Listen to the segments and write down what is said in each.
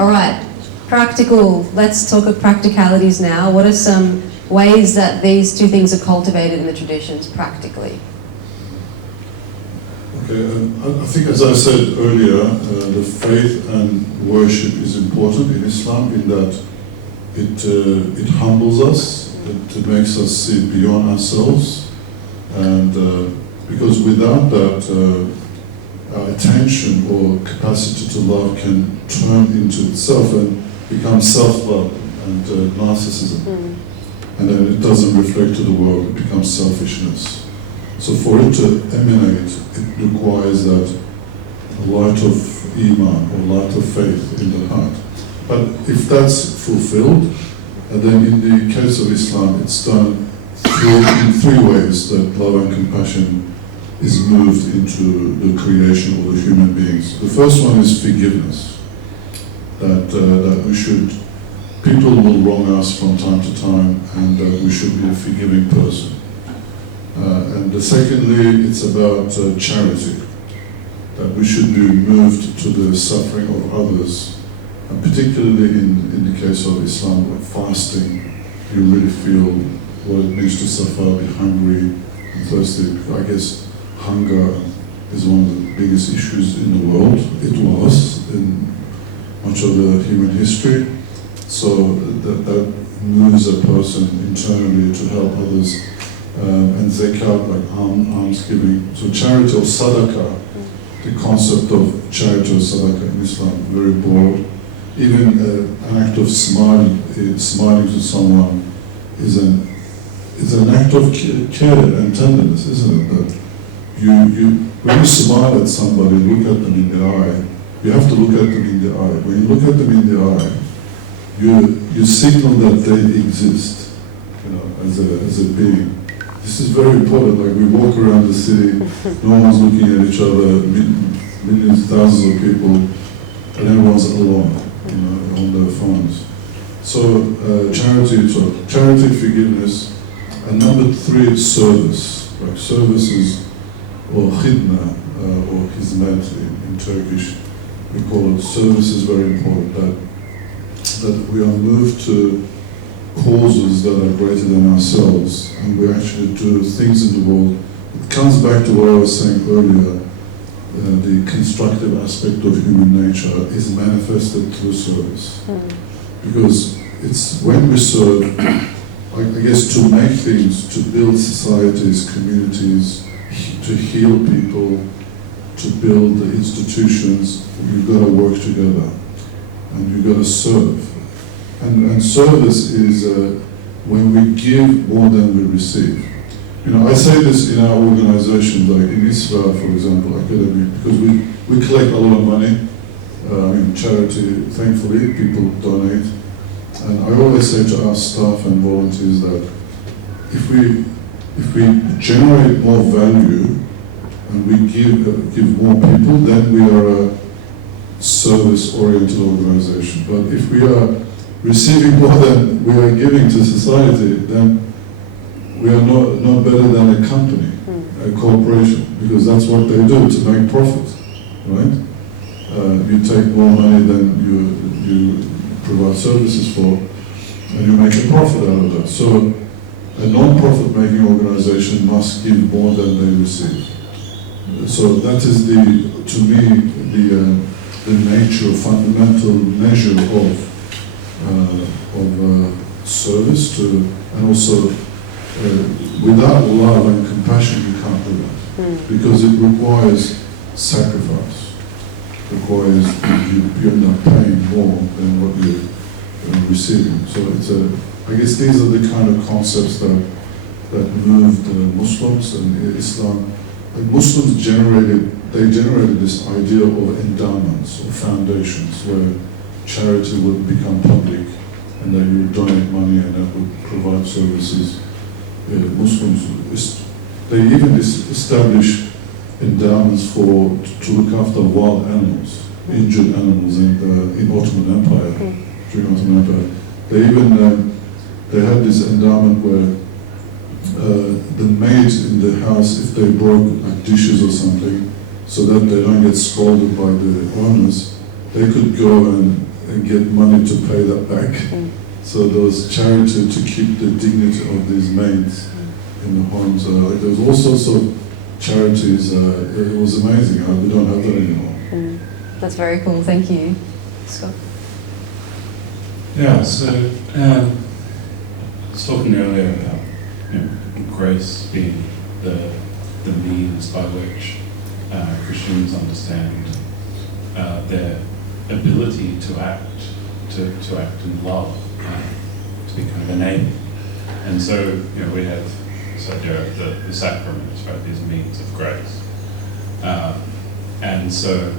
All right, practical. Let's talk of practicalities now. What are some ways that these two things are cultivated in the traditions practically? Okay, I think as I said earlier, the faith and worship is important in Islam in that it humbles us, it makes us see beyond ourselves, and because without that, our attention or capacity to love can turn into itself and become self-love and narcissism. And then it doesn't reflect to the world, it becomes selfishness. So for it to emanate, it requires that light of iman or light of faith in the heart. But if that's fulfilled, then in the case of Islam, it's done in three ways that love and compassion is moved into the creation of the human beings. The first one is forgiveness. That we should, people will wrong us from time to time, and we should be a forgiving person. And secondly, it's about charity. That we should be moved to the suffering of others, and particularly in the case of Islam, like fasting, you really feel what it means to suffer, be hungry and thirsty. I guess hunger is one of the biggest issues in the world. It was in much of the human history. So that moves a person internally to help others. And zakat, like almsgiving. So charity or sadaqah, the concept of charity or sadaqah in Islam, very broad. Even an act of smiling to someone is an act of care and tenderness, isn't it? That when you smile at somebody, look at them in the eye, you have to look at them in the eye. When you look at them in the eye, you signal that they exist, as a being. This is very important. Like we walk around the city, no one's looking at each other, millions, thousands of people, and everyone's alone, on their phones. So charity, forgiveness, and number three, service. Like services, or khidma, or hizmet in Turkish, we call it. Service is very important. That we are moved to causes that are greater than ourselves, and we actually do things in the world. It comes back to what I was saying earlier, the constructive aspect of human nature is manifested through service. Because it's when we serve, I guess, to make things, to build societies, communities, to heal people, to build the institutions, you've got to work together, and you've got to serve. And service is when we give more than we receive. I say this in our organizations, like in ISRA, for example, academy, because we collect a lot of money. Charity, thankfully, people donate. And I always say to our staff and volunteers that if we generate more value and we give more people, then we are a service-oriented organization. But if we are receiving more than we are giving to society, then we are not better than a company, a corporation, because that's what they do to make profit, right? You take more money than you provide services for, and you make a profit out of that. So a non-profit making organization must give more than they receive. So that is to me, the nature, fundamental measure of service and also without love and compassion you can't do that, because it requires sacrifice. It requires you end up paying more than what you're receiving. So I guess these are the kind of concepts that moved Muslims and Islam. And Muslims generated this idea of endowments or foundations where charity would become public, and that you would donate money and that would provide services. Muslims, they even established endowments to look after wild animals, injured animals in Ottoman Empire, during Ottoman Empire. They even they had this endowment where the maids in the house, if they broke like dishes or something, so that they don't get scolded by the owners, they could go and get money to pay that back. So there was charity to keep the dignity of these maids in the homes. There was all sorts of charities. It was amazing. We don't have that anymore. That's very cool. Thank you, Scott. Yeah. So I was talking earlier about grace being the means by which Christians understand their ability to act in love, to be kind of enabled. And so, we have this idea of the sacraments, right? These means of grace. And so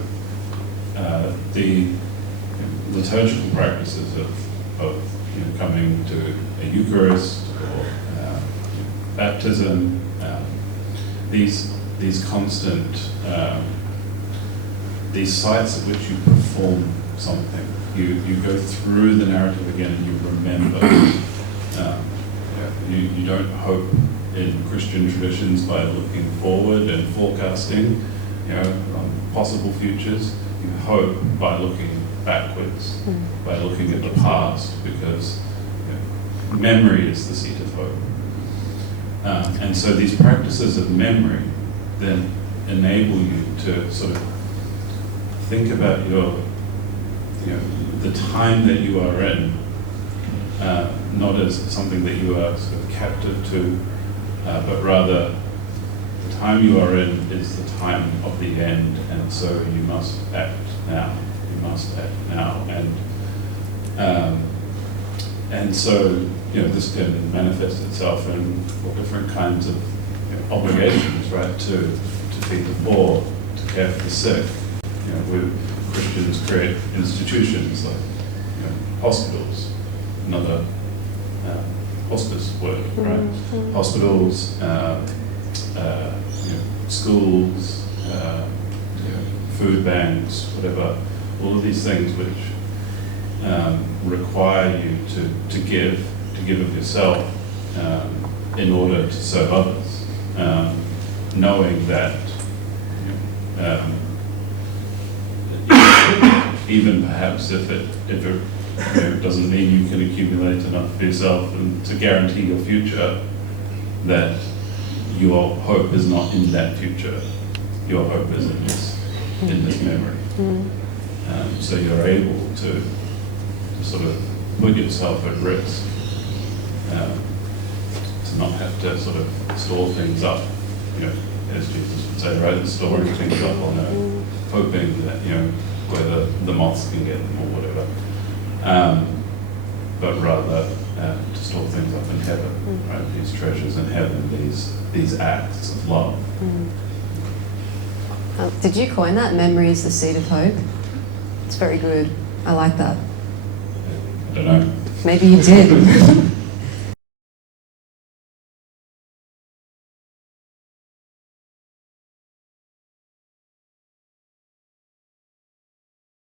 the liturgical practices of coming to a Eucharist or baptism, these constant these sites at which you perform something. You go through the narrative again and you remember. You don't hope in Christian traditions by looking forward and forecasting, on possible futures. You hope by looking backwards, by looking at the past, because memory is the seat of hope. And so these practices of memory then enable you to sort of think about the time that you are in, not as something that you are sort of captive to, but rather the time you are in is the time of the end, and so you must act now. You must act now, and so this can manifest itself in all different kinds of obligations, right? To feed the poor, to care for the sick. Christians create institutions like hospitals, another hospice word, right? Hospitals, schools, food banks, whatever. All of these things which require you to give of yourself in order to serve others, knowing that even perhaps if it doesn't mean you can accumulate enough for yourself and to guarantee your future, that your hope is not in that future. Your hope is in this memory. So you're able to sort of put yourself at risk, to not have to sort of store things up, as Jesus would say, right? Storing things up on earth, hoping that, whether the moths can get them or whatever, but rather to store things up in heaven, right? These treasures in heaven, these acts of love. Did you coin that? Memory is the seed of hope. It's very good. I like that. I don't know. Maybe you did.